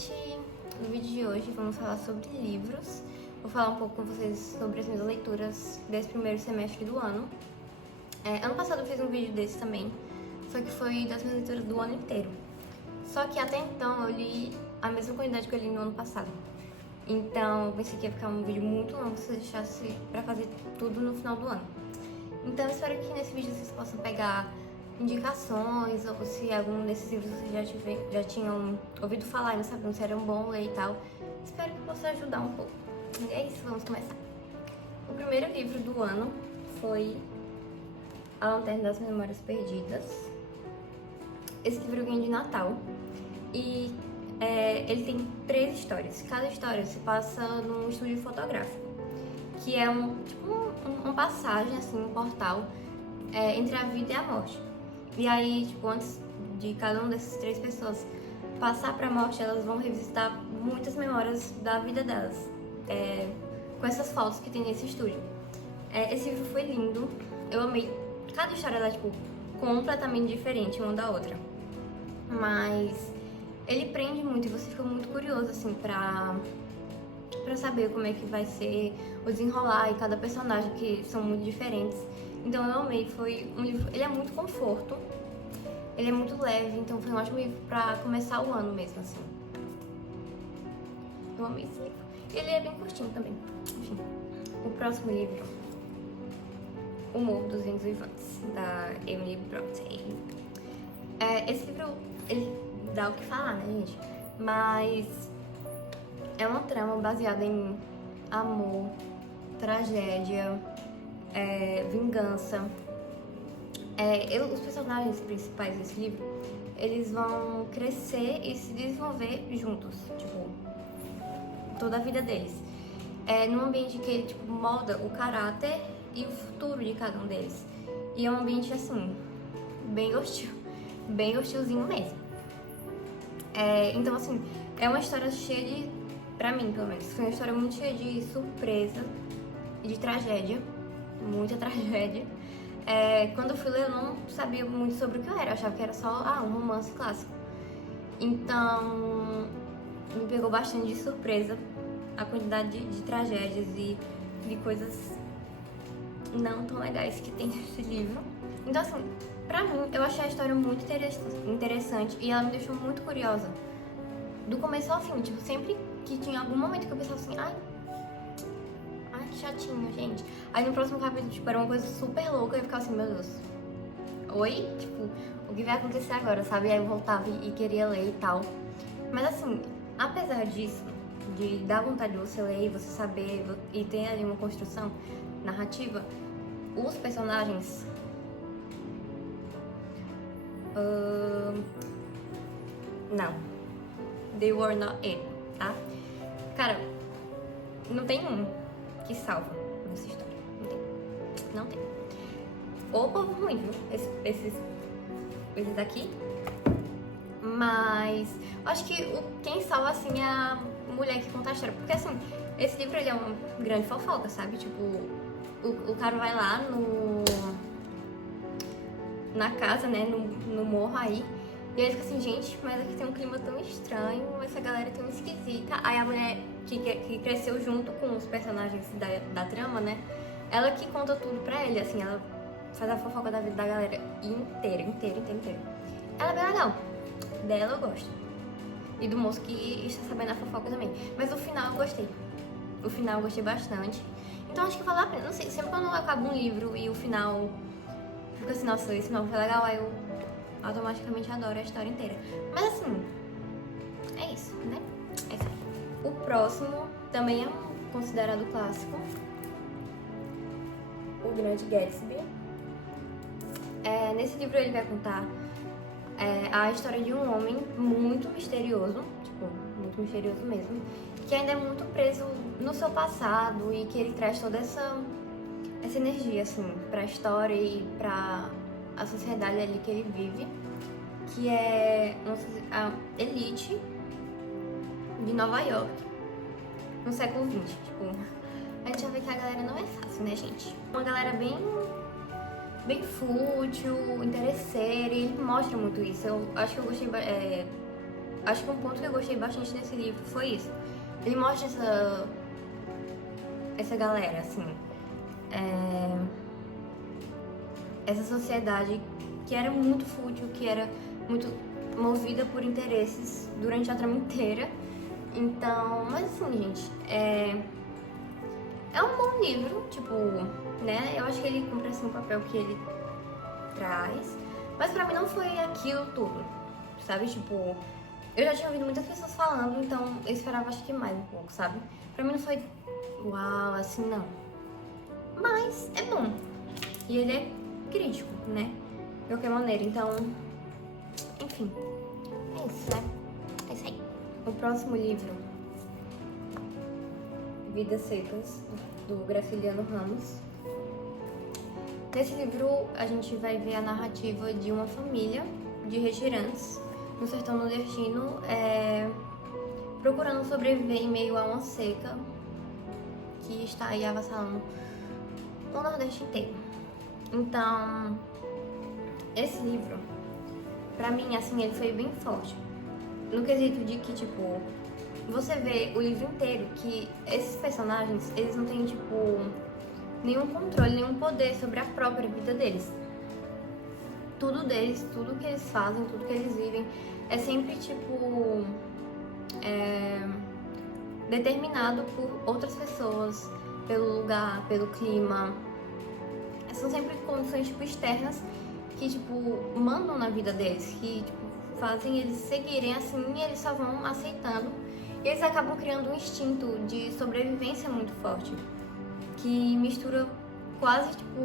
gente! No vídeo de hoje vamos falar sobre livros. Vou falar um pouco com vocês sobre as minhas leituras desse primeiro semestre do ano. Ano passado eu fiz um vídeo desse também, só que foi das minhas leituras do ano inteiro. Só que até então eu li a mesma quantidade que eu li no ano passado. Então eu pensei que ia ficar um vídeo muito longo se eu deixasse pra fazer tudo no final do ano. Então eu espero que nesse vídeo vocês possam pegar indicações, ou se algum desses livros vocês já tinham ouvido falar e não sabiam se eram bom ler e tal. Espero que possa ajudar um pouco. E é isso, vamos começar. O primeiro livro do ano foi A Lanterna das Memórias Perdidas. Esse livro eu ganhei de Natal e ele tem 3 histórias. Cada história se passa num estúdio fotográfico, que é uma passagem, assim, um portal entre a vida e a morte. E aí, antes de cada uma dessas 3 pessoas passar pra morte, elas vão revisitar muitas memórias da vida delas, com essas fotos que tem nesse estúdio. Esse livro foi lindo, eu amei. Cada história ela é, completamente diferente uma da outra. Mas ele prende muito e você fica muito curioso, assim, pra saber como é que vai ser o desenrolar e cada personagem, que são muito diferentes. Então eu amei, foi um livro, ele é muito conforto, ele é muito leve, então foi um ótimo livro pra começar o ano mesmo, assim. Eu amei esse livro. Ele é bem curtinho também. Enfim, o próximo livro, O Morro dos Ventos Vivantes, da Emily Brontë. Esse livro, ele dá o que falar, né, gente? Mas é uma trama baseada em amor, tragédia, vingança. Os personagens principais desse livro, eles vão crescer e se desenvolver juntos, toda a vida deles. Num ambiente que ele, molda o caráter e o futuro de cada um deles. E é um ambiente, assim, bem hostil, bem hostilzinho mesmo. Então, assim, é uma história cheia de, pra mim, pelo menos, foi uma história muito cheia de surpresa e de tragédia, muita tragédia. Quando eu fui ler, eu não sabia muito sobre o que era, eu achava que era só um romance clássico. Então, me pegou bastante de surpresa a quantidade de tragédias e de coisas não tão legais que tem nesse livro. Então, assim, pra mim, eu achei a história muito interessante e ela me deixou muito curiosa. Do começo ao fim, sempre que tinha algum momento que eu pensava assim, ai, que chatinho, gente. Aí no próximo capítulo, era uma coisa super louca e eu ficava assim, meu Deus, oi? O que vai acontecer agora, sabe? Aí eu voltava e queria ler e tal. Mas assim, apesar disso, de dar vontade de você ler e você saber e ter ali uma construção narrativa, os personagens não, they were not it, tá? Cara, não tem um que salva nessa história, não tem. O povo ruim, viu? Esses aqui. Mas eu acho que quem salva, assim, é a mulher que conta a história. Porque, assim, esse livro, ele é uma grande fofoca, sabe? O cara vai lá na casa, né, no morro aí, e ele fica assim, gente, mas aqui tem um clima tão estranho, essa galera é tão esquisita. Aí a mulher que cresceu junto com os personagens da trama, né, ela que conta tudo pra ele, assim, ela faz a fofoca da vida da galera inteira. Ela é bem legal, dela eu gosto. E do moço que está sabendo a fofoca também. Mas o final eu gostei. O final eu gostei bastante. Então acho que valeu a pena. Não sei, sempre quando eu acabo um livro e o final fica assim, nossa, esse final foi legal, aí eu automaticamente adoro a história inteira. Mas assim, é isso, né? É isso aí. O próximo também é considerado clássico. O Grande Gatsby. Nesse livro ele vai contar a história de um homem muito misterioso, muito misterioso mesmo, que ainda é muito preso no seu passado e que ele traz toda essa energia, assim, pra história e pra a sociedade ali que ele vive, que é a elite de Nova York no século XX. A gente já vê que a galera não é fácil, né, gente? Uma galera bem fútil, interesseira, e ele mostra muito isso. Eu acho que eu gostei acho que um ponto que eu gostei bastante desse livro foi isso. Ele mostra essa galera, assim, essa sociedade que era muito fútil, que era muito movida por interesses durante a trama inteira. Então, mas assim, gente, é um bom livro, tipo, né? Eu acho que ele cumpre assim o papel que ele traz, mas pra mim não foi aquilo tudo, sabe? Tipo, eu já tinha ouvido muitas pessoas falando, então eu esperava acho que mais um pouco, sabe? Pra mim não foi uau, assim, não. Mas é bom. E ele é crítico, né? De qualquer maneira, então, enfim, é isso, né? É isso aí. O próximo livro, Vidas Secas, do Graciliano Ramos. Nesse livro, a gente vai ver a narrativa de uma família de retirantes no sertão nordestino, procurando sobreviver em meio a uma seca que está aí avassalando o Nordeste inteiro. Então, esse livro, pra mim, assim, ele foi bem forte. No quesito de que, tipo, você vê o livro inteiro que esses personagens, eles não têm, tipo, nenhum controle, nenhum poder sobre a própria vida deles. Tudo deles, tudo que eles fazem, tudo que eles vivem, é sempre, tipo, determinado por outras pessoas, pelo lugar, pelo clima. São sempre condições, tipo, externas que, tipo, mandam na vida deles, que, tipo, fazem eles seguirem assim e eles só vão aceitando. E eles acabam criando um instinto de sobrevivência muito forte, que mistura quase, tipo,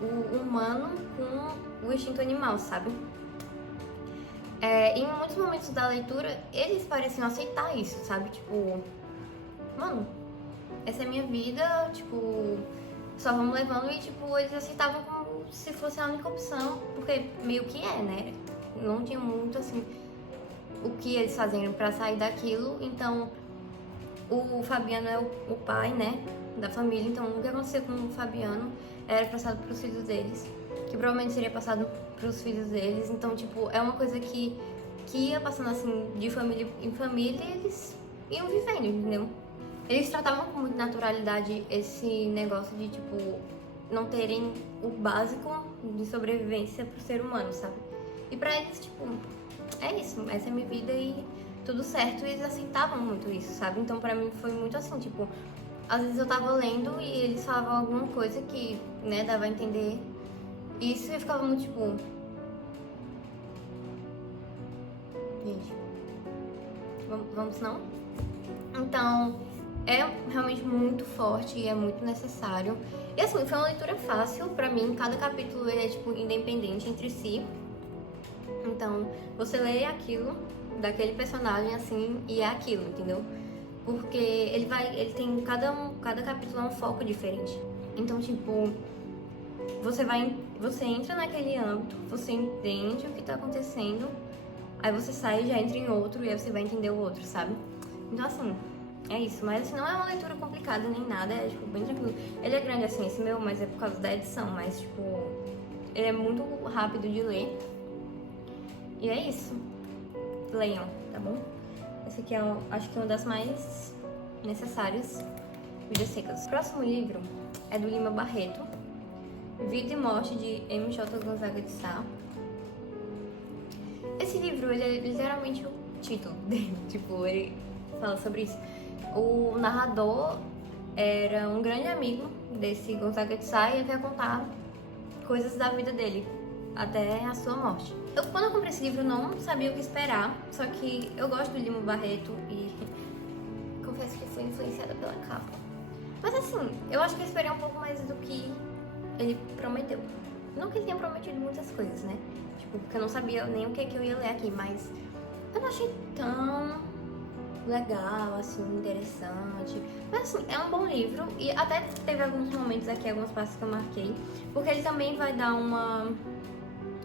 o humano com o instinto animal, sabe? Em muitos momentos da leitura, eles pareciam aceitar isso, sabe? Tipo, mano, essa é a minha vida, tipo, só vamos levando e, tipo, eles aceitavam como se fosse a única opção, porque meio que né? Não tinha muito, assim, o que eles faziam pra sair daquilo, então o Fabiano é o pai, né, da família, então o que aconteceu com o Fabiano era passado pros filhos deles, que provavelmente seria passado pros filhos deles, então, tipo, é uma coisa que ia passando, assim, de família em família e eles iam vivendo, entendeu? Eles tratavam com muita naturalidade esse negócio de, tipo, não terem o básico de sobrevivência pro ser humano, sabe? E pra eles, tipo, é isso, essa é a minha vida e tudo certo, e eles aceitavam muito isso, sabe? Então pra mim foi muito assim, tipo, às vezes eu tava lendo e eles falavam alguma coisa que, né, dava a entender isso e eu ficava muito, tipo... Gente, vamos não? Então, é realmente muito forte e é muito necessário. E assim, foi uma leitura fácil pra mim, cada capítulo ele é, tipo, independente entre si. Então, você lê aquilo daquele personagem, assim, e é aquilo, entendeu? Porque ele tem, cada capítulo é um foco diferente. Então, tipo, você entra naquele âmbito, você entende o que tá acontecendo, aí você sai e já entra em outro, e aí você vai entender o outro, sabe? Então, assim, é isso. Mas, assim, não é uma leitura complicada nem nada, é, tipo, bem tranquilo. Ele é grande, assim, esse meu, mas é por causa da edição, mas, tipo, ele é muito rápido de ler. E é isso. Leiam, tá bom? Esse aqui é, acho que uma das mais necessárias, Vidas Secas. O próximo livro é do Lima Barreto, Vida e Morte, de M.J. Gonzaga de Sá. Esse livro, ele é literalmente o título dele, tipo, ele fala sobre isso. O narrador era um grande amigo desse Gonzaga de Sá e ele vai contar coisas da vida dele até a sua morte. Quando eu comprei esse livro, eu não sabia o que esperar, só que eu gosto do Lima Barreto e confesso que fui influenciada pela capa. Mas assim, eu acho que eu esperei um pouco mais do que ele prometeu. Não que ele tenha prometido muitas coisas, né? Tipo, porque eu não sabia nem o que eu ia ler aqui, mas eu não achei tão legal, assim, interessante. Mas assim, é um bom livro e até teve alguns momentos aqui, algumas partes que eu marquei, porque ele também vai dar uma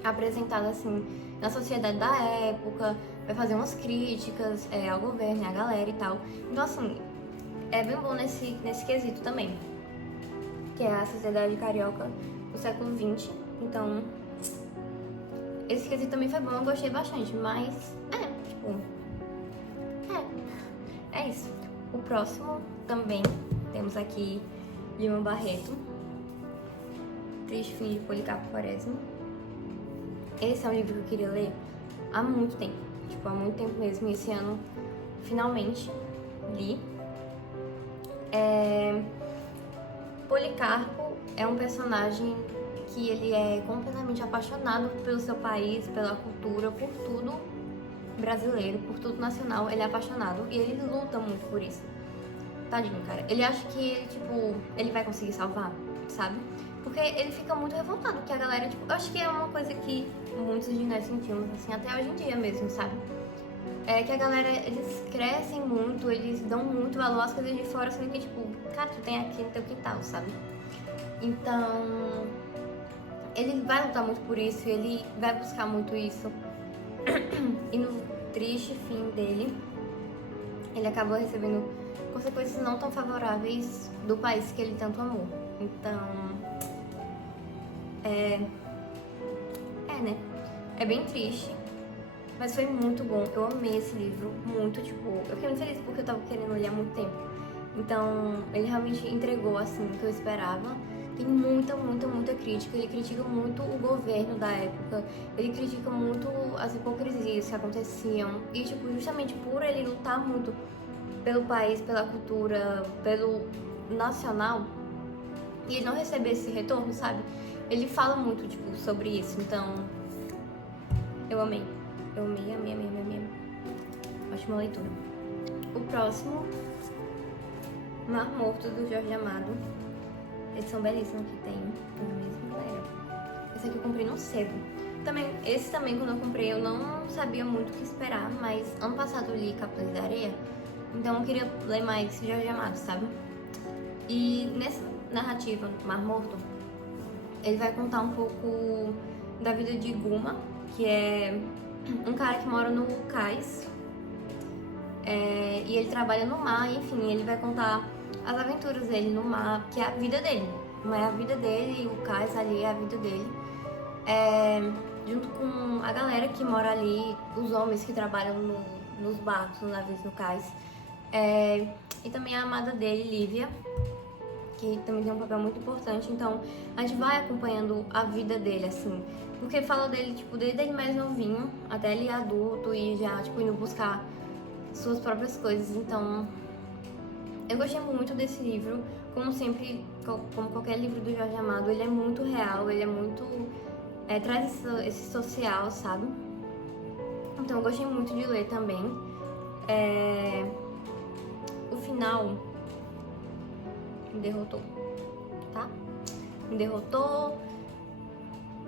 apresentada, assim, na sociedade da época, vai fazer umas críticas ao governo, à galera e tal. Então, assim, é bem bom nesse quesito também, que é a sociedade carioca do século XX. Então, esse quesito também foi bom, eu gostei bastante, mas, tipo, é isso. O próximo também temos aqui Lima Barreto, Triste Fim de Policarpo Quaresma. Esse é um livro que eu queria ler há muito tempo, tipo, há muito tempo mesmo, e esse ano finalmente li. Policarpo é um personagem que ele é completamente apaixonado pelo seu país, pela cultura, por tudo brasileiro, por tudo nacional. Ele é apaixonado e ele luta muito por isso. Tadinho, cara. Ele acha que, tipo, ele vai conseguir salvar, sabe? Porque ele fica muito revoltado, que a galera, tipo, eu acho que é uma coisa que muitos de nós sentimos, assim, até hoje em dia mesmo, sabe? É que a galera, eles crescem muito, eles dão muito valor às coisas de fora, sendo que, tipo, cara, tu tem aqui no teu quintal, sabe? Então, ele vai lutar muito por isso, ele vai buscar muito isso. E no triste fim dele, ele acabou recebendo consequências não tão favoráveis do país que ele tanto amou. Então, né? É bem triste, mas foi muito bom. Eu amei esse livro, muito, tipo, eu fiquei muito feliz porque eu tava querendo ler há muito tempo. Então, ele realmente entregou, assim, o que eu esperava. Tem muita crítica. Ele critica muito o governo da época. Ele critica muito as hipocrisias que aconteciam. E, tipo, justamente por ele lutar muito pelo país, pela cultura, pelo nacional, e ele não receber esse retorno, sabe? Ele fala muito, tipo, sobre isso. Então, eu amei. Eu amei. Ótima leitura. O próximo, Mar Morto, do Jorge Amado. Edição belíssima que tem, não é mesmo, galera? Esse aqui eu comprei no sebo. Esse também, quando eu comprei, eu não sabia muito o que esperar, mas ano passado eu li Capitães da Areia, então eu queria ler mais Jorge Amado, sabe? E nessa narrativa, Mar Morto, ele vai contar um pouco da vida de Guma, que é um cara que mora no cais, e ele trabalha no mar, enfim, ele vai contar as aventuras dele no mar, que é a vida dele. Não é a vida dele, o cais ali é a vida dele. Junto com a galera que mora ali, os homens que trabalham nos barcos, nos navios, no cais. E também a amada dele, Lívia, que também tem um papel muito importante. Então, a gente vai acompanhando a vida dele, assim. Porque fala dele, tipo, desde ele mais novinho, até ele adulto e já, tipo, indo buscar suas próprias coisas. Então, eu gostei muito desse livro. Como sempre, como qualquer livro do Jorge Amado, ele é muito real, ele é muito... traz esse social, sabe? Então, eu gostei muito de ler também. O final me derrotou, tá? Me derrotou.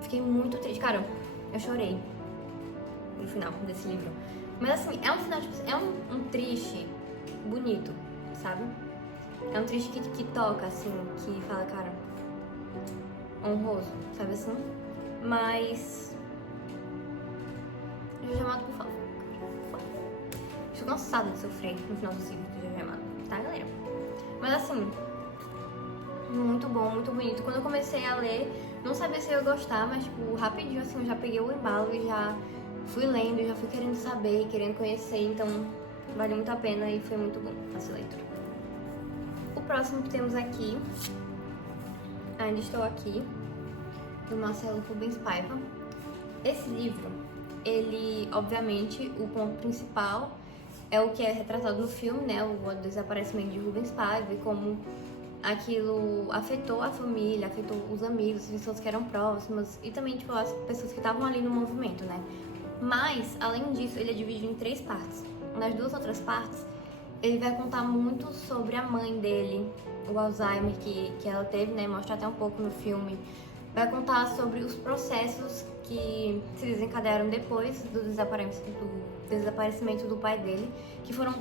Fiquei muito triste. Cara, eu chorei no final desse livro. Mas assim, é um final, tipo, é um triste bonito, sabe? É um triste que toca, assim, que fala, cara, honroso, sabe assim? Mas... Jorge Amado, por favor. Estou cansada de sofrer no final do ciclo do Jorge Amado, tá, galera? Mas assim, muito bom, muito bonito. Quando eu comecei a ler, não sabia se eu ia gostar, mas tipo, rapidinho assim, eu já peguei o embalo e já fui lendo, já fui querendo saber, querendo conhecer, então vale muito a pena e foi muito bom essa leitura. O próximo que temos aqui, Ainda Estou Aqui, do Marcelo Rubens Paiva. Esse livro, ele, obviamente, o ponto principal é o que é retratado no filme, né, o desaparecimento de Rubens Paiva e como aquilo afetou a família, afetou os amigos, as pessoas que eram próximas e também, tipo, as pessoas que estavam ali no movimento, né. Mas, além disso, ele é dividido em 3 partes. Nas 2 outras partes, ele vai contar muito sobre a mãe dele, o Alzheimer que ela teve, né, mostra até um pouco no filme. Vai contar sobre os processos que se desencadearam depois do desaparecimento do pai dele, que foram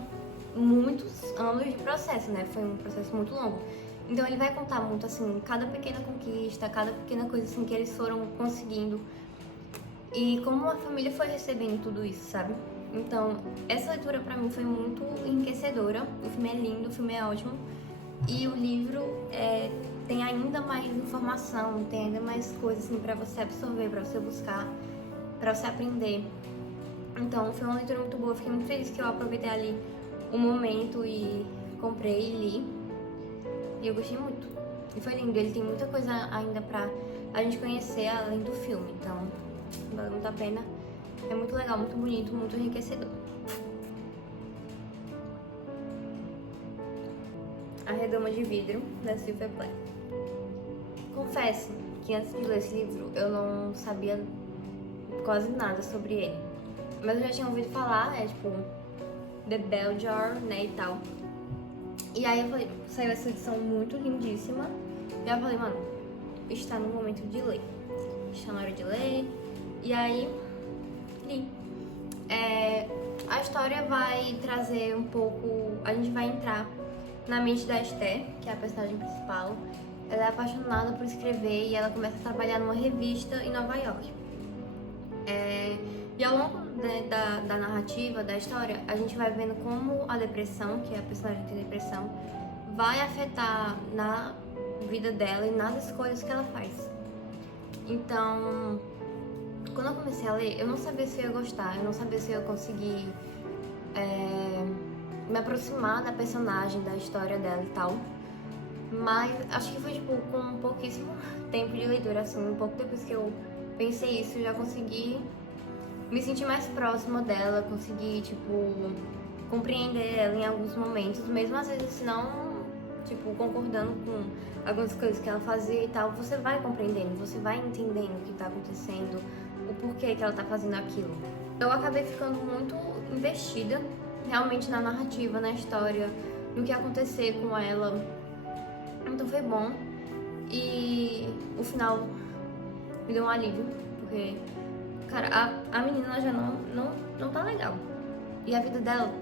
muitos anos de processo, né? Foi um processo muito longo. Então ele vai contar muito, assim, cada pequena conquista, cada pequena coisa, assim, que eles foram conseguindo e como a família foi recebendo tudo isso, sabe? Então, essa leitura pra mim foi muito enriquecedora. O filme é lindo, o filme é ótimo. E o livro tem ainda mais informação, tem ainda mais coisas, assim, pra você absorver, pra você buscar, pra você aprender. Então, foi uma leitura muito boa. Fiquei muito feliz que eu aproveitei ali um momento e comprei e li. E eu gostei muito. E foi lindo, ele tem muita coisa ainda pra a gente conhecer além do filme, então vale muito a pena. É muito legal, muito bonito, muito enriquecedor. A Redoma de Vidro, da Sylvia Plath. Confesso que antes de ler esse livro eu não sabia quase nada sobre ele. Mas eu já tinha ouvido falar, tipo, The Bell Jar, né, e tal. E aí eu falei, saiu essa edição muito lindíssima. E aí eu falei, mano, está no momento de ler. Está na hora de ler. E aí, li. A história vai trazer um pouco... A gente vai entrar na mente da Esther, que é a personagem principal. Ela é apaixonada por escrever e ela começa a trabalhar numa revista em Nova York. E ao longo, né, da narrativa, da história, a gente vai vendo como a depressão, que é a personagem tem depressão, vai afetar na vida dela e nas escolhas que ela faz. Então, quando eu comecei a ler, eu não sabia se eu ia gostar, eu não sabia se eu ia conseguir me aproximar da personagem, da história dela e tal. Mas acho que foi, tipo, com um pouquíssimo tempo de leitura, assim, um pouco depois que eu pensei isso, eu já consegui me sentir mais próxima dela, consegui, tipo, compreender ela em alguns momentos, mesmo às vezes não, tipo, concordando com algumas coisas que ela fazia e tal, você vai compreendendo, você vai entendendo o que tá acontecendo, o porquê que ela tá fazendo aquilo. Eu acabei ficando muito investida, realmente, na narrativa, na história, no que ia acontecer com ela. Então foi bom. E o final me deu um alívio, porque, cara, a menina já não tá legal. E a vida dela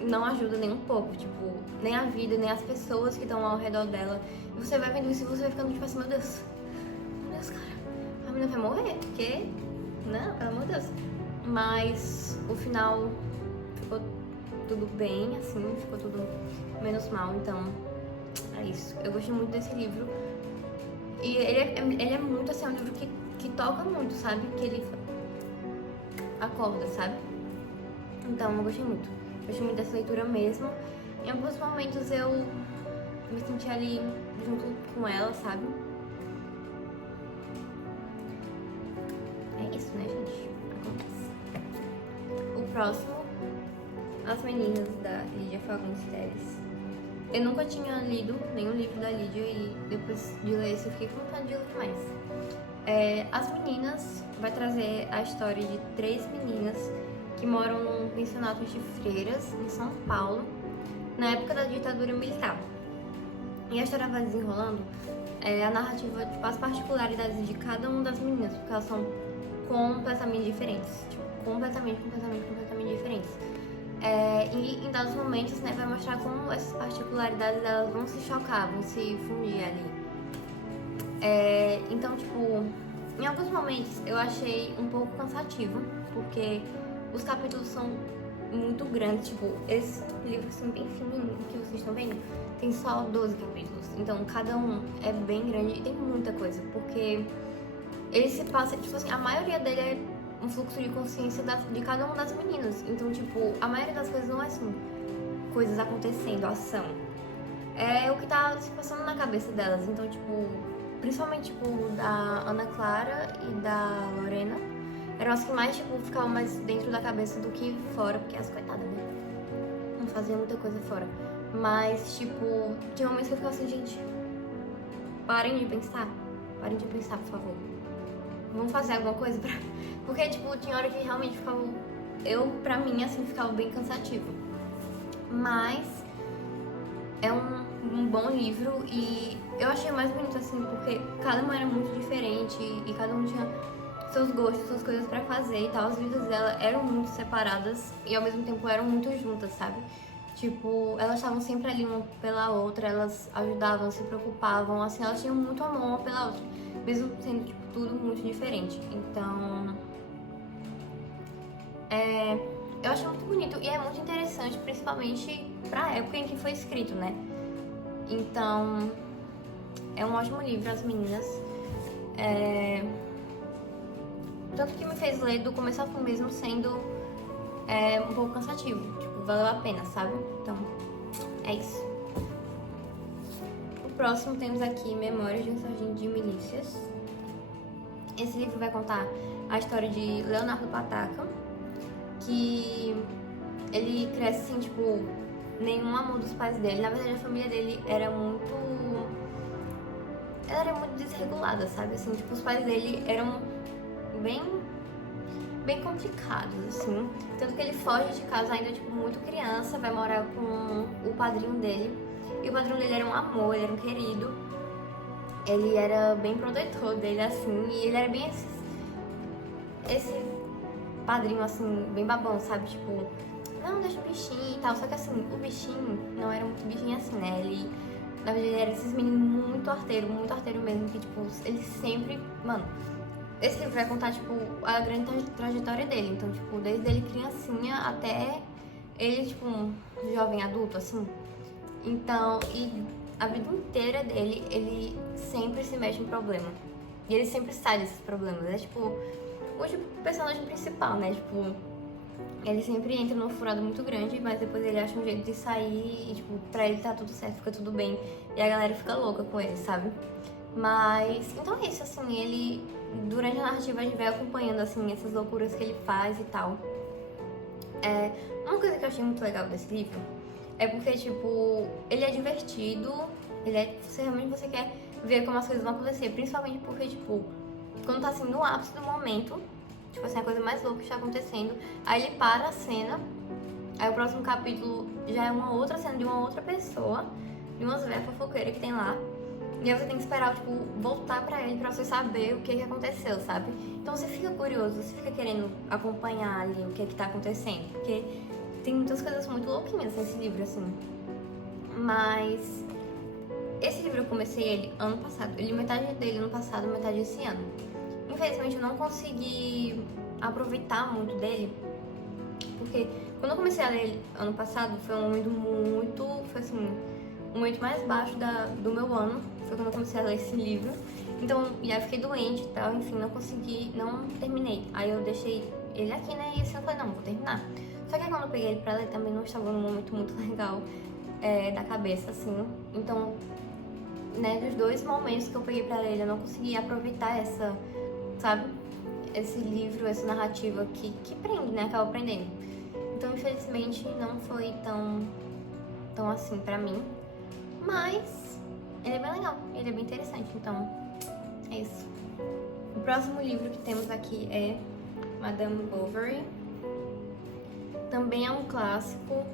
não ajuda nem um pouco, tipo, nem a vida, nem as pessoas que estão ao redor dela. E você vai vendo isso e você vai ficando tipo assim, meu Deus, cara, a menina vai morrer, porque, não, pelo amor de Deus. Mas o final ficou tudo bem, assim, ficou tudo menos mal, então é isso. Eu gostei muito desse livro. E ele é muito, assim, um livro que toca muito, sabe? Que ele acorda, sabe? Então, eu gostei muito. Gostei muito dessa leitura mesmo. Em alguns momentos eu me senti ali junto com ela, sabe? É isso, né, gente? Acontece. O próximo, As Meninas, da Lídia Fagundes Telles. Eu nunca tinha lido nenhum livro da Lídia e depois de ler esse eu fiquei com vontade de ler mais. As Meninas vai trazer a história de 3 meninas que moram num pensionato de freiras em São Paulo, na época da ditadura militar. E a história vai desenrolando a narrativa, tipo, as particularidades de cada uma das meninas, porque elas são completamente diferentes, tipo, completamente diferentes. E em dados momentos, né, vai mostrar como essas particularidades elas vão se chocar, vão se fundir ali. Então, tipo, em alguns momentos eu achei um pouco cansativo, porque os capítulos são muito grandes, tipo, esses livros são bem fininhos, que vocês estão vendo, tem só 12 capítulos, então cada um é bem grande e tem muita coisa, porque ele se passa, tipo assim, a maioria dele é um fluxo de consciência de cada uma das meninas. Então, tipo, a maioria das coisas não é assim, coisas acontecendo, ação. É o que tá se passando na cabeça delas. Então, tipo, principalmente, tipo, da Ana Clara e da Lorena, eram as que mais, tipo, ficavam mais dentro da cabeça do que fora, porque as coitadas, né? Não faziam muita coisa fora. Mas, tipo, tinha momentos que eu ficava assim, gente, parem de pensar, por favor. Vamos fazer alguma coisa pra... Porque, tipo, tinha hora que realmente ficava... pra mim, assim, ficava bem cansativo. Mas é um bom livro e eu achei mais bonito, assim, porque cada uma era muito diferente e cada um tinha seus gostos, suas coisas pra fazer e tal. As vidas dela eram muito separadas e ao mesmo tempo eram muito juntas, sabe? Tipo, elas estavam sempre ali uma pela outra, elas ajudavam, se preocupavam, assim, elas tinham muito amor uma pela outra, mesmo sendo, tipo, tudo muito diferente. Então, eu achei muito bonito e é muito interessante, principalmente pra época em que foi escrito, né? Então, é um ótimo livro, As Meninas. Tanto que me fez ler do começo ao fim mesmo sendo um pouco cansativo. Tipo, valeu a pena, sabe? Então, é isso. O próximo temos aqui Memórias de um Sargento de Milícias. Esse livro vai contar a história de Leonardo Pataca, que ele cresce assim, tipo, nenhum amor dos pais dele. Na verdade, a família dele era muito... Ela era muito desregulada, sabe? Assim, tipo, os pais dele eram bem complicados, assim. Tanto que ele foge de casa ainda, tipo, muito criança, vai morar com o padrinho dele. E o padrinho dele era um amor, ele era um querido. Ele era bem protetor dele, assim, e ele era bem esse padrinho, assim, bem babão, sabe? Tipo, não, deixa o bichinho e tal. Só que, assim, o bichinho não era muito bichinho assim, né? Ele, na verdade, ele era esses meninos muito arteiro mesmo, que, tipo, ele sempre... Mano, esse livro vai contar, tipo, a grande trajetória dele. Então, tipo, desde ele criancinha até ele, tipo, um jovem adulto, assim. Então, e a vida inteira dele, ele sempre se mete em problema. E ele sempre sai desses problemas. É, tipo, o tipo, personagem principal, né? Tipo, ele sempre entra numa furada muito grande, mas depois ele acha um jeito de sair e, tipo, pra ele tá tudo certo, fica tudo bem. E a galera fica louca com ele, sabe? Mas, então é isso, assim, ele... Durante a narrativa a gente vai acompanhando, assim, essas loucuras que ele faz e tal. Uma coisa que eu achei muito legal desse livro é porque, tipo, ele é divertido, realmente você quer ver como as coisas vão acontecer, principalmente porque, tipo, quando tá, assim, no ápice do momento, tipo assim, a coisa mais louca que está acontecendo, aí ele para a cena, aí o próximo capítulo já é uma outra cena de uma outra pessoa, de umas velhas fofoqueiras que tem lá. E aí você tem que esperar, tipo, voltar pra ele pra você saber o que aconteceu, sabe? Então você fica curioso, você fica querendo acompanhar ali o que tá acontecendo. Porque tem muitas coisas muito louquinhas nesse livro, assim. Mas esse livro eu comecei ele ano passado. Eu li metade dele ano passado, metade esse ano. Infelizmente eu não consegui aproveitar muito dele. Porque quando eu comecei a ler ele ano passado, foi um momento muito... Foi assim... O momento mais baixo do meu ano foi quando eu comecei a ler esse livro. Então, e aí eu fiquei doente e tal, enfim, não terminei. Aí eu deixei ele aqui, né, e assim eu falei, não, vou terminar. Só que quando eu peguei ele pra ler, também não estava num momento muito legal da cabeça, assim. Então, né, dos dois momentos que eu peguei pra ler ele, eu não consegui aproveitar sabe, esse livro, essa narrativa que prende, né, acaba prendendo. Então, infelizmente, não foi tão assim pra mim. Mas ele é bem legal, ele é bem interessante, então é isso. O próximo livro que temos aqui é Madame Bovary. Também é um clássico.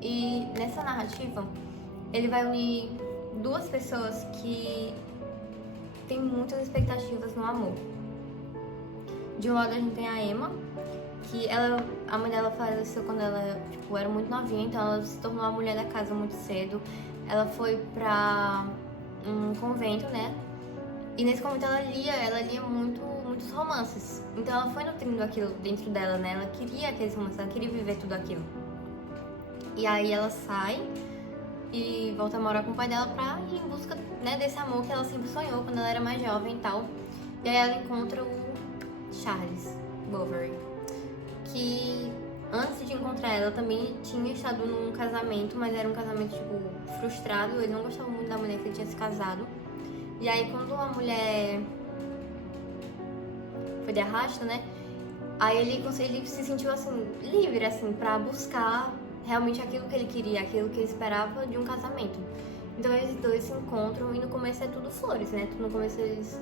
E nessa narrativa, ele vai unir duas pessoas que têm muitas expectativas no amor. De um lado a gente tem a Emma, que a mãe dela faleceu quando ela, tipo, era muito novinha, então ela se tornou a mulher da casa muito cedo. Ela foi pra um convento, né? E nesse convento ela lia muitos romances. Então ela foi nutrindo aquilo dentro dela, né? Ela queria aqueles romances, ela queria viver tudo aquilo. E aí ela sai e volta a morar com o pai dela pra ir em busca, né, desse amor que ela sempre sonhou quando ela era mais jovem e tal. E aí ela encontra o Charles Bovary, que antes de encontrar ela também tinha estado num casamento, mas era um casamento, tipo, frustrado. Ele não gostava muito da mulher que ele tinha se casado. E aí quando a mulher foi de arrasto, né? Aí ele se sentiu, assim, livre, assim, pra buscar realmente aquilo que ele queria, aquilo que ele esperava de um casamento. Então eles dois se encontram e no começo é tudo flores, né? No começo eles,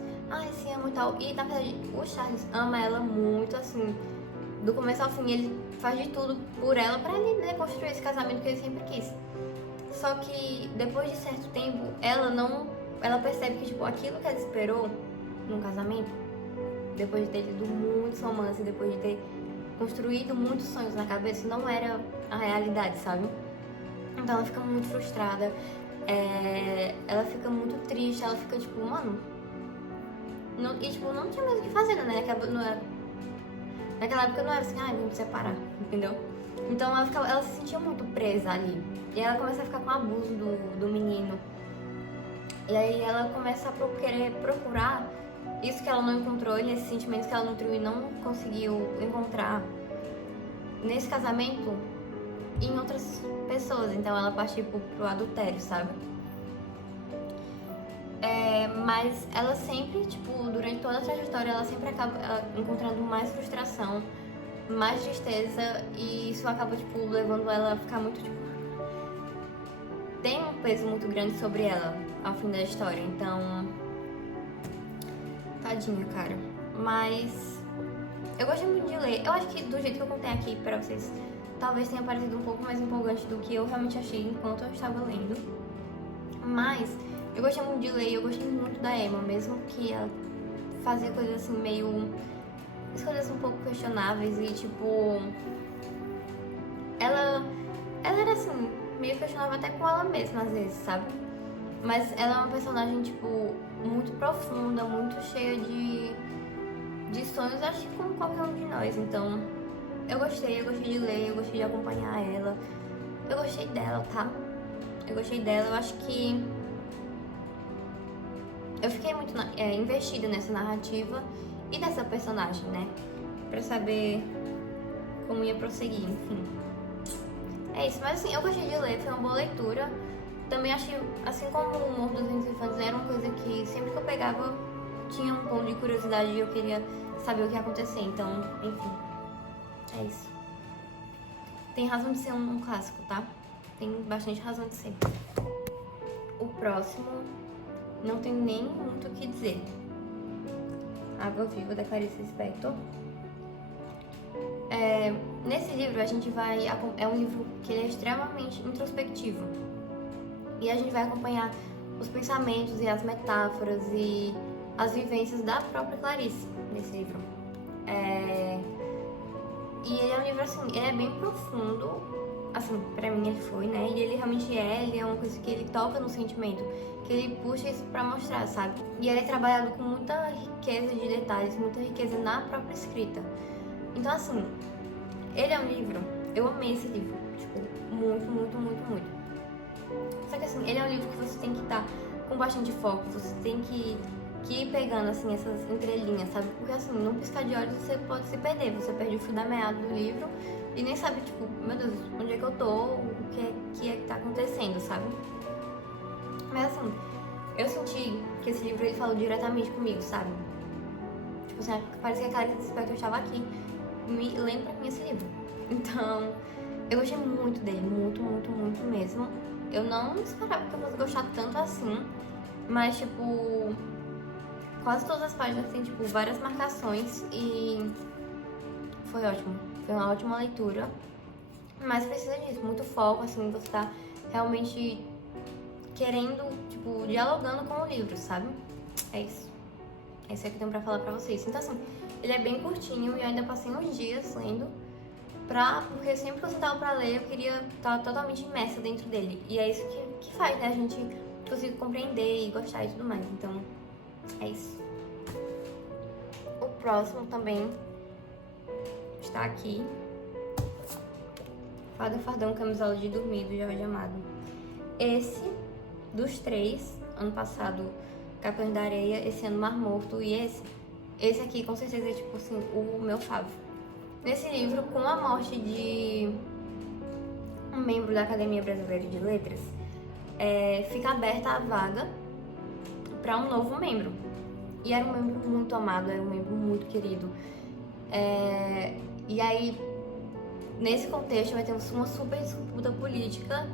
se amam e tal. E na verdade o Charles ama ela muito, assim, do começo ao fim. Ele faz de tudo por ela pra ele, né, construir esse casamento que ele sempre quis. Só que depois de certo tempo, ela percebe que, tipo, aquilo que ela esperou num casamento, depois de ter tido muitos romances, depois de ter construído muitos sonhos na cabeça, não era a realidade, sabe? Então ela fica muito frustrada, ela fica muito triste, ela fica tipo, mano... e tipo, não tinha mais o que fazer, né? Naquela época não era assim, vamos separar, entendeu? Então ela se sentia muito presa ali. E ela começa a ficar com abuso do menino. E aí ela começa a querer procurar isso que ela não encontrou, e esses sentimentos que ela nutriu e não conseguiu encontrar nesse casamento em outras pessoas. Então ela parte, tipo, pro adultério, sabe? Mas ela sempre, tipo, durante toda a trajetória, ela sempre acaba encontrando mais frustração, mais tristeza, e isso acaba, tipo, levando ela a ficar muito, tipo... Tem um peso muito grande sobre ela ao fim da história, então... Tadinha, cara. Mas... eu gostei muito de ler. Eu acho que do jeito que eu contei aqui pra vocês, talvez tenha parecido um pouco mais empolgante do que eu realmente achei enquanto eu estava lendo. Mas... eu gostei muito de ler e eu gostei muito da Emma, mesmo que ela fazia coisas assim meio... escolhas um pouco questionáveis e tipo... Ela era assim, meio questionável até com ela mesma às vezes, sabe? Mas ela é uma personagem, tipo, muito profunda, muito cheia de sonhos, acho que como qualquer um de nós. Então, eu gostei de ler, eu gostei de acompanhar ela. Eu gostei dela, tá? Eu gostei dela, eu acho que... eu fiquei muito investida nessa narrativa e dessa personagem, né? Pra saber como ia prosseguir, enfim. É isso, mas assim, eu gostei de ler, foi uma boa leitura. Também achei, assim como o humor dos Ventos Infantes era uma coisa que sempre que eu pegava tinha um ponto de curiosidade e eu queria saber o que ia acontecer. Então, enfim, é isso. Tem razão de ser um clássico, tá? Tem bastante razão de ser. O próximo... não tem nem muito o que dizer. Água Viva, da Clarice Lispector. Nesse livro a gente vai... é um livro que ele é extremamente introspectivo. E a gente vai acompanhar os pensamentos e as metáforas e as vivências da própria Clarice nesse livro. E ele é um livro assim, ele é bem profundo. Assim, pra mim ele foi, né? E ele realmente ele é uma coisa que ele toca no sentimento, que ele puxa isso pra mostrar, sabe? E ele é trabalhado com muita riqueza de detalhes, muita riqueza na própria escrita. Então, assim, ele é um livro, eu amei esse livro, tipo, muito, muito, muito, muito. Só que, assim, ele é um livro que você tem que estar com bastante foco, você tem que ir pegando, assim, essas entrelinhas, sabe? Porque, assim, num piscar de olhos você pode se perder, você perde o fio da meada do livro e nem sabe, tipo, meu Deus, onde é que eu tô, o que é que tá acontecendo, sabe? Mas, assim, eu senti que esse livro, ele falou diretamente comigo, sabe? Tipo assim, parece que a Clarice Lispector estava aqui, me lendo pra mim esse livro. Então, eu gostei muito dele, muito, muito, muito mesmo. Eu não esperava que eu fosse gostar tanto assim, mas, tipo, quase todas as páginas tem, tipo, várias marcações e foi ótimo. Foi uma ótima leitura, mas precisa disso, muito foco, assim, você tá realmente querendo, tipo, dialogando com o livro, sabe? É isso. É isso aí que eu tenho pra falar pra vocês. Então, assim, ele é bem curtinho e eu ainda passei uns dias lendo, porque sempre que eu sentava pra ler, eu queria estar totalmente imersa dentro dele. E é isso que faz, né? A gente conseguir compreender e gostar e tudo mais. Então, é isso. O próximo também está aqui. Fada Fardão, Camisola de Dormir, do Jorge Amado. Esse, dos três, ano passado, Capitães da Areia, esse ano Mar Morto, e esse aqui com certeza é, tipo assim, o meu favo. Nesse livro, com a morte de um membro da Academia Brasileira de Letras, fica aberta a vaga para um novo membro. E era um membro muito amado, era um membro muito querido. E aí, nesse contexto, vai ter uma super disputa política.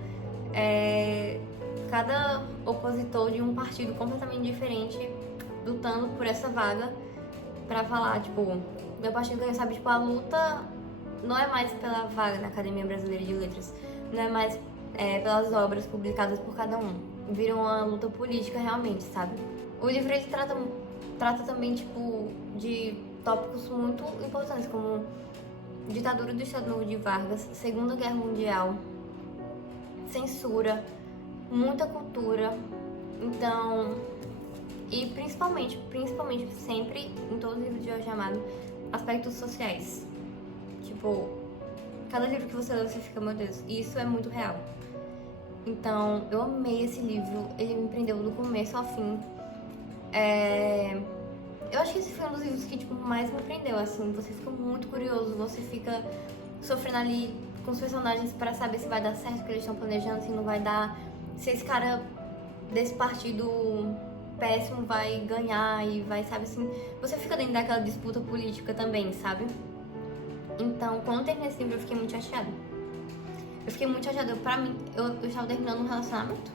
Cada opositor de um partido completamente diferente lutando por essa vaga pra falar, tipo, meu partido ganhou, sabe? Tipo, a luta não é mais pela vaga na Academia Brasileira de Letras, não é mais pelas obras publicadas por cada um. Virou uma luta política realmente, sabe? O livro, ele trata também, tipo, de tópicos muito importantes, como ditadura do Estado Novo de Vargas, Segunda Guerra Mundial, censura, muita cultura. Então, e principalmente sempre, em todo livro de Jorge Amado, aspectos sociais. Tipo, cada livro que você lê, você fica, meu Deus, isso é muito real. Então, eu amei esse livro, ele me prendeu do começo ao fim. Eu acho que esse foi um dos livros que, tipo, mais me prendeu, assim, você fica muito curioso, você fica sofrendo ali com os personagens pra saber se vai dar certo o que eles estão planejando, se não vai dar, se esse cara desse partido péssimo vai ganhar e vai, sabe assim, você fica dentro daquela disputa política também, sabe? Então, quando eu terminei esse livro, eu fiquei muito chateada. Eu fiquei muito chateada. Pra mim, eu estava terminando um relacionamento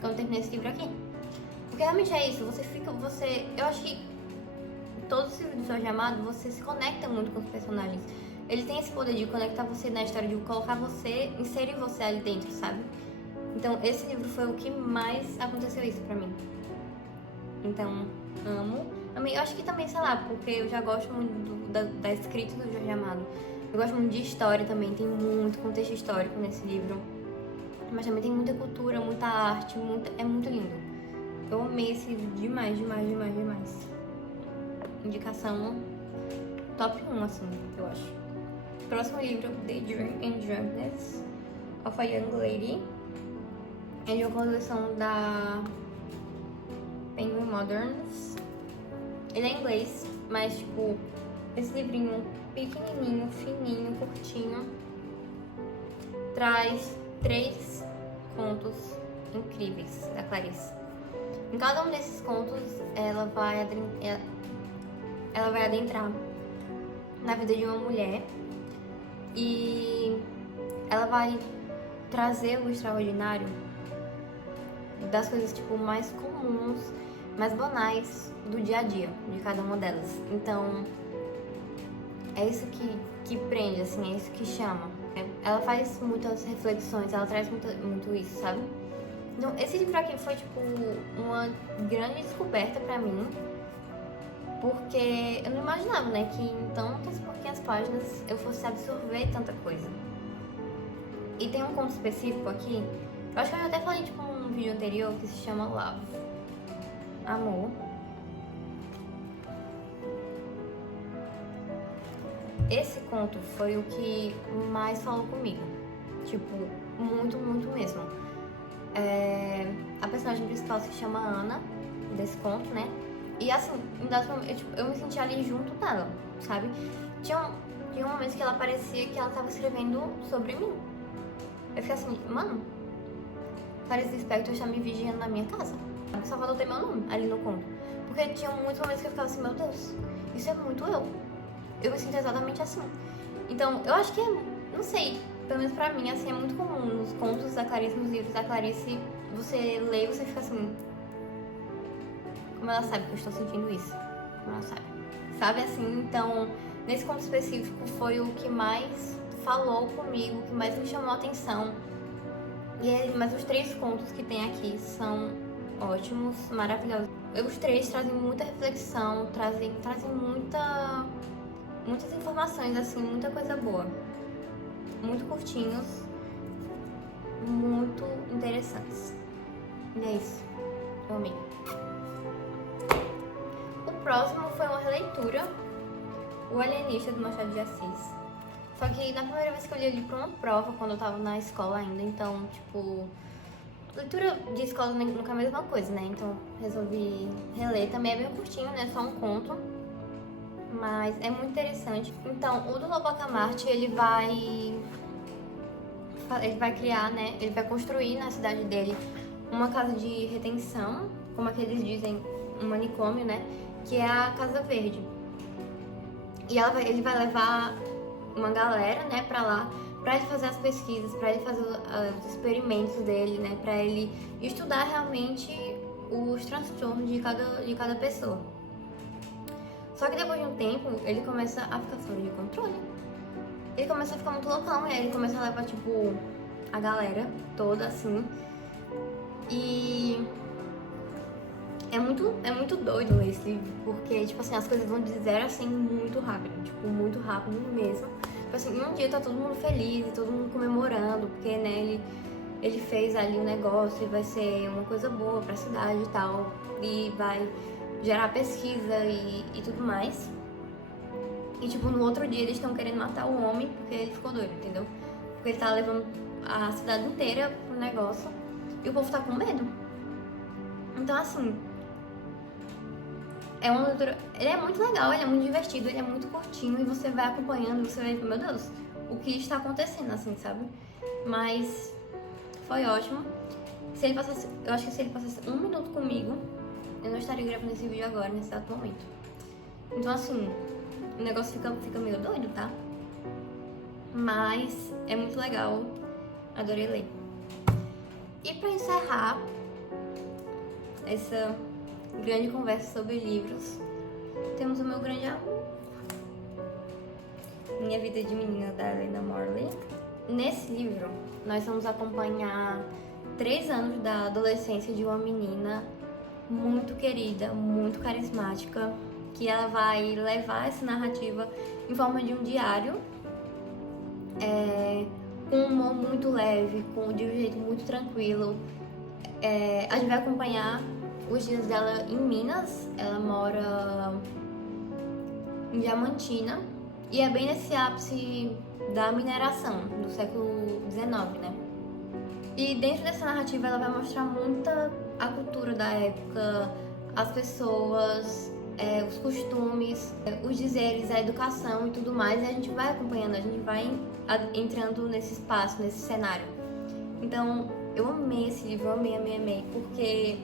quando eu terminei esse livro aqui. Porque realmente é isso, eu acho que todos os livros do Jorge Amado, você se conecta muito com os personagens. Ele tem esse poder de conectar você na história, de colocar você, inserir você ali dentro, sabe? Então, esse livro foi o que mais aconteceu isso pra mim. Então, amo. Eu acho que também, sei lá, porque eu já gosto muito da escrita do Jorge Amado. Eu gosto muito de história também, tem muito contexto histórico nesse livro. Mas também tem muita cultura, muita arte, é muito lindo. Eu amei esse livro demais, demais, demais, demais. Indicação top 1, assim, eu acho. Próximo livro, The Dream and Drunkenness of a Young Lady. É de uma coleção da Penguin Moderns. Ele é em inglês, mas tipo, esse livrinho pequenininho, fininho, curtinho, traz 3 contos incríveis da Clarice. Em cada um desses contos, ela vai adentrar na vida de uma mulher e ela vai trazer o extraordinário das coisas tipo mais comuns, mais banais do dia a dia de cada uma delas. Então, é isso que prende, assim, é isso que chama. Ela faz muitas reflexões, ela traz muito isso, sabe? Então, esse livro aqui foi, tipo, uma grande descoberta pra mim, porque eu não imaginava, né, que em tantas pouquinhas páginas eu fosse absorver tanta coisa. E tem um conto específico aqui, eu acho que eu já até falei, tipo, num vídeo anterior, que se chama Love, Amor. Esse conto foi o que mais falou comigo, tipo, muito, muito mesmo. A personagem principal se chama Ana, desse conto, né? E assim, eu me senti ali junto dela, sabe? Tinha momentos que ela parecia que ela tava escrevendo sobre mim. Eu fiquei assim, mano, Clarice Lispector está me vigiando na minha casa. Só faltou ter meu nome ali no conto. Porque tinha muitos momentos que eu ficava assim, meu Deus, isso é muito eu. Eu me sinto exatamente assim. Então, eu acho que não sei, pelo menos pra mim, assim, é muito comum nos contos da Clarice, nos livros da Clarice, você lê e você fica assim, como ela sabe que eu estou sentindo isso? Como ela sabe? Sabe assim? Então, nesse conto específico foi o que mais falou comigo, o que mais me chamou a atenção. Mas os 3 contos que tem aqui são ótimos, maravilhosos. Os 3 trazem muita reflexão, trazem muitas informações, assim, muita coisa boa. Muito curtinhos, muito interessantes. E é isso. Eu amei. O próximo foi uma releitura, O Alienista, do Machado de Assis. Só que na primeira vez que eu li ele pra uma prova, quando eu tava na escola ainda, então, tipo, leitura de escola nunca é a mesma coisa, né? Então resolvi reler. Também é bem curtinho, né? Só um conto. Mas é muito interessante. Então, o do Lobo Bacamarte, ele vai criar, né? Ele vai construir na cidade dele uma casa de retenção, como é que eles dizem, um manicômio, né? Que é a Casa Verde. E ele vai levar uma galera, né, pra lá, pra ele fazer as pesquisas, pra ele fazer os experimentos dele, né? Pra ele estudar realmente os transtornos de cada pessoa. Só que depois de um tempo, ele começa a ficar fora de controle. Ele começa a ficar muito loucão, e aí ele começa a levar, tipo, a galera toda, assim. E é muito doido esse livro, porque, tipo assim, as coisas vão de 0 a 100 muito rápido, tipo, muito rápido mesmo. Tipo assim, em um dia tá todo mundo feliz, todo mundo comemorando, porque, né, ele fez ali um negócio e vai ser uma coisa boa pra cidade e tal, e vai gerar pesquisa e tudo mais. E, tipo, no outro dia eles estão querendo matar o homem porque ele ficou doido, entendeu? Porque ele tá levando a cidade inteira pro negócio e o povo tá com medo. Então, assim, é uma leitura... Ele é muito legal, ele é muito divertido, ele é muito curtinho e você vai acompanhando e você vai ver, meu Deus, o que está acontecendo, assim, sabe? Mas foi ótimo. Se ele passasse, eu acho que se ele passasse 1 minuto comigo, eu não estaria gravando esse vídeo agora, nesse exato momento. Então, assim, o negócio fica meio doido, tá? Mas é muito legal. Adorei ler. E pra encerrar essa grande conversa sobre livros, temos o meu grande amor, Minha Vida de Menina, da Eleanor Morley. Nesse livro, nós vamos acompanhar 3 anos da adolescência de uma menina muito querida, muito carismática, que ela vai levar essa narrativa em forma de um diário, com um humor muito leve, de um jeito muito tranquilo. A gente vai acompanhar os dias dela em Minas. Ela mora em Diamantina e é bem nesse ápice da mineração do século XIX, né? E dentro dessa narrativa ela vai mostrar muita a cultura da época, as pessoas, os costumes, os dizeres, a educação e tudo mais, e a gente vai acompanhando, a gente vai entrando nesse espaço, nesse cenário. Então, eu amei esse livro, eu amei, porque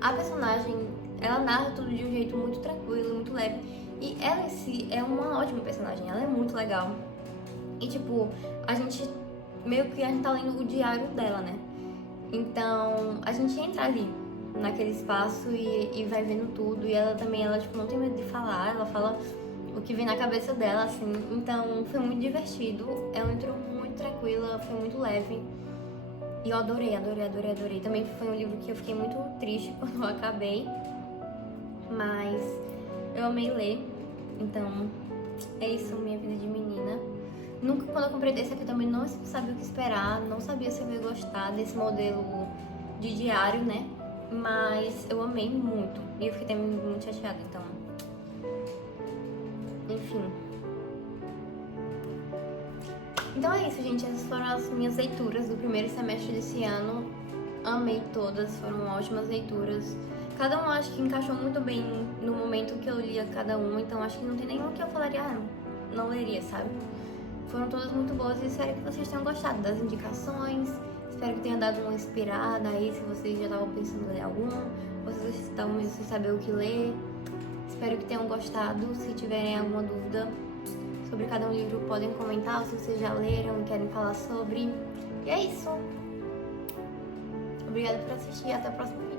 a personagem, ela narra tudo de um jeito muito tranquilo, muito leve, e ela em si é uma ótima personagem, ela é muito legal. E tipo, a gente tá lendo o diário dela, né? Então, a gente entra ali, naquele espaço e vai vendo tudo. E ela também, tipo, não tem medo de falar, ela fala o que vem na cabeça dela, assim. Então, foi muito divertido, ela entrou muito tranquila, foi muito leve. E eu adorei. Também foi um livro que eu fiquei muito triste quando eu acabei, mas eu amei ler. Então, é isso, Minha Vida de Menina. Quando eu comprei desse aqui, eu também não sabia o que esperar, não sabia se eu ia gostar desse modelo de diário, né? Mas eu amei muito e eu fiquei também muito chateada, então... Enfim. Então é isso, gente. Essas foram as minhas leituras do primeiro semestre desse ano. Amei todas, foram ótimas leituras. Cada uma acho que encaixou muito bem no momento que eu lia cada uma, então acho que não tem nenhuma que eu falaria, não leria, sabe? Foram todas muito boas e espero que vocês tenham gostado das indicações. Espero que tenha dado uma inspirada aí, se vocês já estavam pensando em ler algum, vocês estavam mesmo sem saber o que ler. Espero que tenham gostado. Se tiverem alguma dúvida sobre cada um livro, podem comentar, se vocês já leram e querem falar sobre. E é isso. Obrigada por assistir e até a próxima.